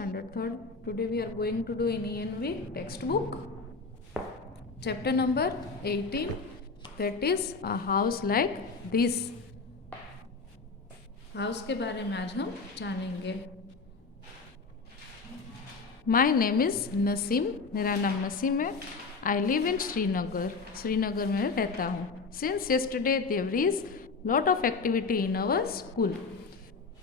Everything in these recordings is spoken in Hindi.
standard 3rd. Today we are going to do in ENV textbook chapter number 18, that is a house like this. House के बारे में आज हम जानेंगे. माई नेम इज़ नसीम, मेरा नाम नसीम है. I live in Srinagar, Srinagar में रहता हूँ. Since yesterday there is lot of activity in our school.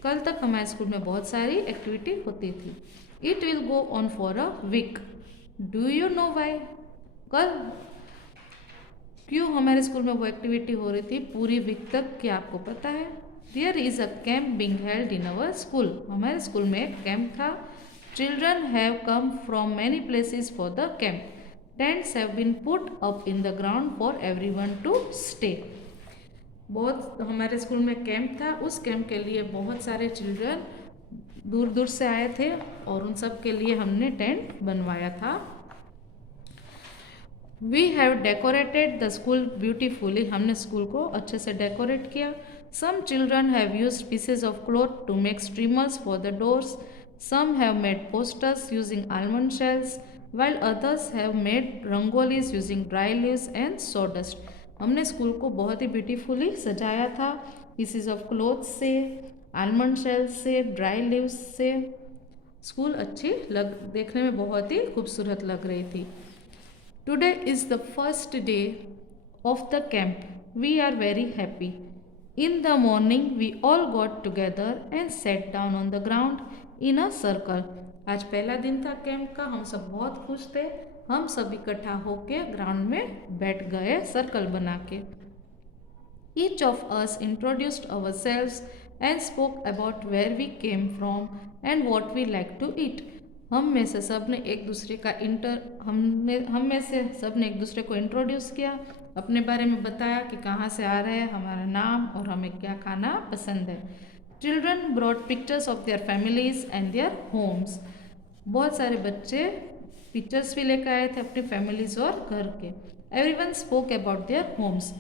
कल तक हमारे स्कूल में बहुत सारी एक्टिविटी होती थी. It will go on for a week. Do you know why? कल क्यों हमारे स्कूल में वो एक्टिविटी हो रही थी पूरी वीक तक, क्या आपको पता है? There is a camp being held in our school. हमारे स्कूल में एक कैंप था. Children have come from many places for the camp. Tents have been put up in the ground for everyone to stay. बहुत हमारे स्कूल में कैंप था. उस कैंप के लिए बहुत सारे चिल्ड्रन दूर दूर से आए थे और उन सब के लिए हमने टेंट बनवाया था. We have decorated the school beautifully. हमने स्कूल को अच्छे से डेकोरेट किया. Some children have used pieces of cloth to make streamers for the doors. Some have made posters using almond shells, while others have made rangolis using dry leaves and sawdust. हमने स्कूल को बहुत ही ब्यूटीफुली सजाया था पीसेज ऑफ क्लॉथ से, आलमंड शेल्स से, ड्राई लीव्स से. स्कूल अच्छी देखने में बहुत ही खूबसूरत लग रही थी. Today is the first day of the camp. We are very happy. In the morning we all got together and set down on the ground in a circle. आज पहला दिन था कैंप का. हम सब बहुत खुश थे. हम सब इकट्ठा होके ग्राउंड में बैठ गए सर्कल बना के. Each of us introduced ourselves and spoke about where we came from and what we like to eat. हम में से सब ने एक दूसरे को इंट्रोड्यूस किया, अपने बारे में बताया कि कहाँ से आ रहे हैं, हमारा नाम और हमें क्या खाना पसंद है. Children brought pictures of their families and their homes. बहुत सारे बच्चे पिक्चर्स भी लेकर आए थे अपनी फैमिलीज और घर के. Everyone spoke about their homes.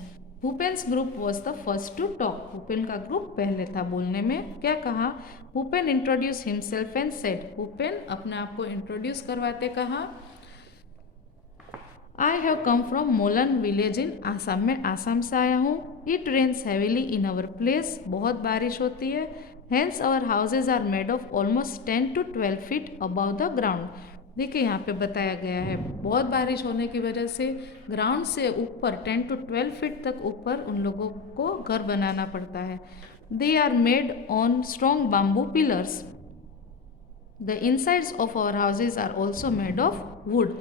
Bhupen's group was the first to talk. Bhupen का ग्रुप पहले था बोलने में. क्या कहा? Bhupen introduce himself and said. Bhupen अपने आप को इंट्रोड्यूस करवाते कहा, I have come from Molan village in Assam. मैं आसाम से आया हूँ. It rains heavily in our place. बहुत बारिश होती है. Hence our houses are made of almost 10 to 12 feet about the ground. देखिए यहाँ पे बताया गया है बहुत बारिश होने की वजह से ग्राउंड से ऊपर 10 to 12 feet तक ऊपर उन लोगों को घर बनाना पड़ता है. They are made on strong bamboo pillars. The insides of our houses are also made of wood.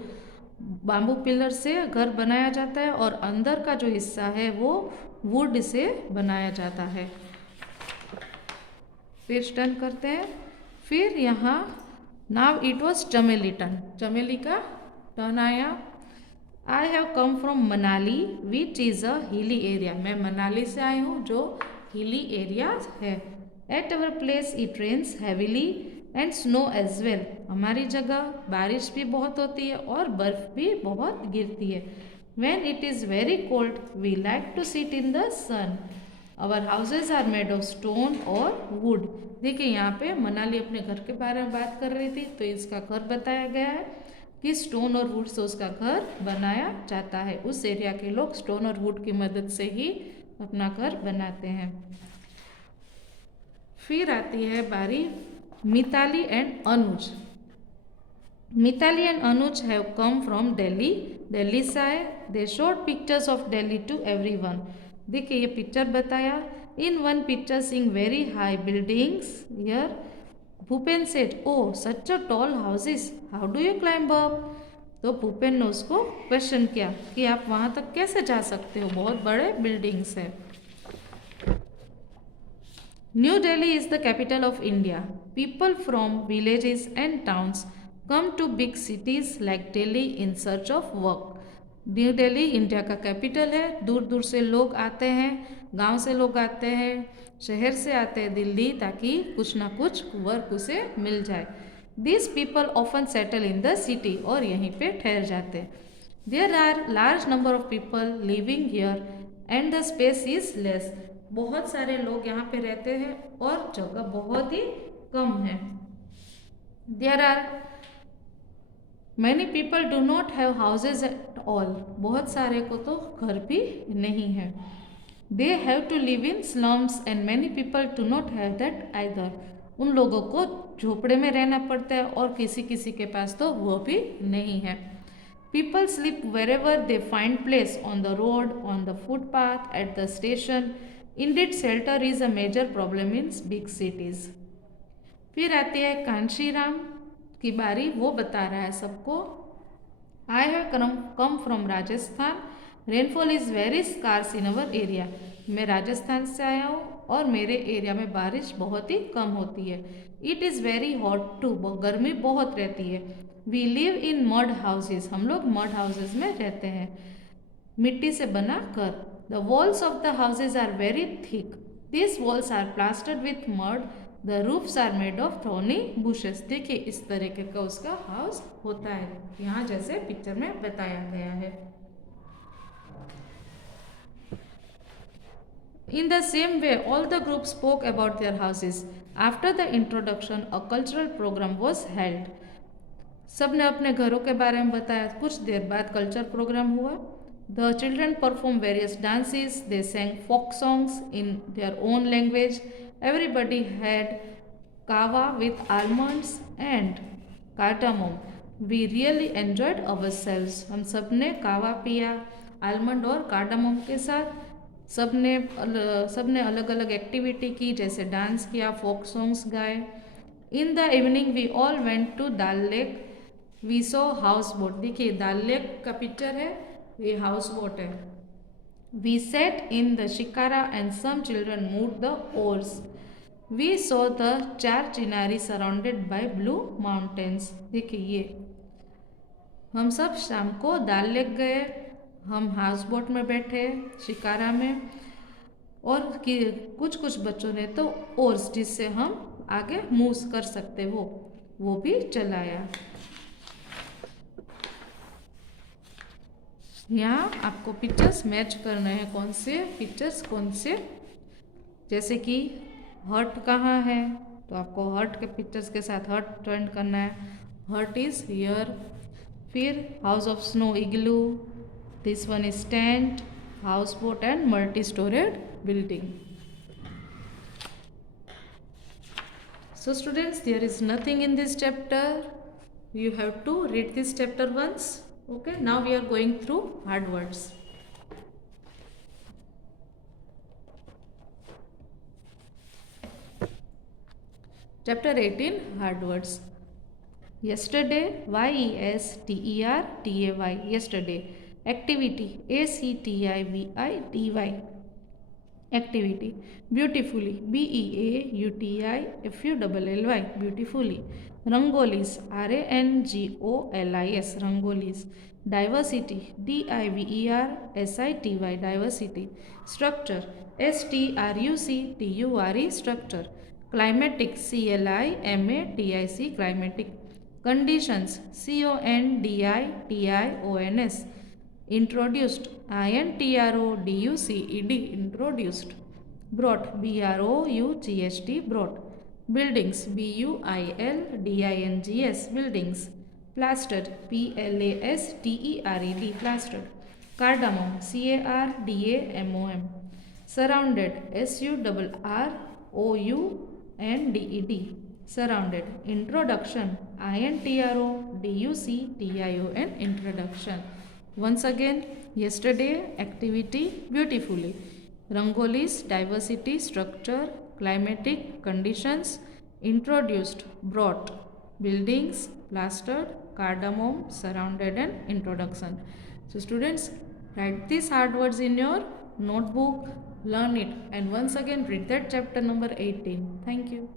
Bamboo pillar से घर बनाया जाता है और अंदर का जो हिस्सा है वो वुड से बनाया जाता है. फिर टर्न करते हैं. फिर यहाँ नाउ इट वॉज चमेली टर्न. चमेली का टर्न आया. आई have come from Manali which is a hilly area. मैं मनाली से आई हूँ जो हिली एरिया है. At our place it rains heavily and snow as well. हमारी जगह बारिश भी बहुत होती है और बर्फ भी बहुत गिरती है. When it is very cold we like to sit in the sun. Our houses are made of stone और वुड. देखिए यहाँ पे मनाली अपने घर के बारे में बात कर रही थी तो इसका घर बताया गया है कि स्टोन और वुड से उसका घर बनाया जाता है. उस एरिया के लोग स्टोन और वुड की मदद से ही अपना घर बनाते हैं. फिर आती है बारी Mitali and Anuj. Mitali and Anuj have come from Delhi. Delhi से आए. They showed pictures of Delhi to everyone. देखिए ये पिक्चर बताया. In one picture seeing very high buildings here. Bhupen said, oh such a tall houses, how do you climb up. तो भूपेन ने उसको क्वेश्चन किया कि आप वहाँ तक कैसे जा सकते हो, बहुत बड़े बिल्डिंग्स है. New Delhi is the capital of India. People from villages and towns come to big cities like Delhi in search of work. New Delhi India का कैपिटल है. दूर दूर से लोग आते हैं, गांव से लोग आते हैं, शहर से आते हैं दिल्ली ताकि कुछ ना कुछ वर्क उसे मिल जाए. This people often settle in the city. और यहीं पे ठहर जाते हैं. There are large number of people living here and the space is less. बहुत सारे लोग यहाँ पे रहते हैं और जगह बहुत ही कम है. There are many people do not have houses at all. बहुत सारे को तो घर भी नहीं है. They have to live in slums and many people do not have that either. उन लोगों को झोपड़े में रहना पड़ता है और किसी किसी के पास तो वो भी नहीं है. People sleep wherever they find place, on the road, on the footpath, at the station. Indeed, shelter is a major problem in big cities. फिर आती है कांशीराम की बारी. वो बता रहा है सबको. I have come from Rajasthan. Rainfall is very scarce in our area. मैं राजस्थान से आया हूँ और मेरे एरिया में बारिश बहुत ही कम होती है. It is very hot too. गर्मी बहुत रहती है. We live in mud houses. हम लोग मड हाउसेज में रहते हैं, मिट्टी से बना कर. The walls of the houses are very thick. This walls are plastered with mud. The roofs are made of thorny bushes. देखिए इस तरीके का उसका हाउस होता है, यहाँ जैसे पिक्चर में बताया गया है. In the same way, all the groups spoke about their houses. After the introduction, a cultural program was held. सब ने अपने घरों के बारे में बताया. कुछ देर बाद कल्चर प्रोग्राम हुआ. The children performed various dances. They sang folk songs in their own language. Everybody had kava with almonds and cardamom. We really enjoyed ourselves. हम सब ने कावा पिया आलमंड और कार्डामोम के साथ. सब ने अलग अलग एक्टिविटी की, जैसे डांस किया, फोक सॉन्ग्स गाए. In the evening we all went to Dal lake. We saw house boat. देखिए दाल लेक का पिक्चर है, ये हाउस बोट है. We sat in the shikara and some children move the oars. We saw the Char Chinari surrounded by blue mountains. देखिए ये हम सब शाम को दाल लेक गए. हम हाउस बोट में बैठे शिकारा में, और कुछ कुछ बच्चों ने तो ओर्स, जिससे हम आगे मूव कर सकते वो भी चलाया. यहाँ आपको पिक्चर्स मैच करने हैं. कौन से पिक्चर्स कौन से, जैसे कि हर्ट कहाँ है तो आपको हर्ट के पिक्चर्स के साथ हर्ट जॉइंट करना है. Heart is here. फिर house of snow igloo. This one is tent, houseboat and multi-storied building. So students, there is nothing in this chapter. You have to read this chapter once. Okay, now we are going through hard words. Chapter 18, hard words. Yesterday, yesterday. Yesterday. Activity, activity. Activity. Beautifully, beautifully. Beautifully. Rangolis, rangolis. Rangolis. Diversity, diversity. Diversity. Structure, structure. Structure. Climatic, climatic. Climatic. Conditions, conditions. Introduced, introduced. Introduced. Brought, brought. Brought. Buildings, buildings. Buildings. Plastered, plastered. Plastered. Cardamom, cardamom. Surrounded, surrounded. Surrounded. Introduction, introduction. Introduction. Once again, yesterday, activity, beautifully. Rangolis, diversity, structure, climatic, conditions, introduced, brought, buildings, plastered, cardamom, surrounded and introduction. So students, write these hard words in your notebook, learn it, and once again read that chapter number 18. Thank you.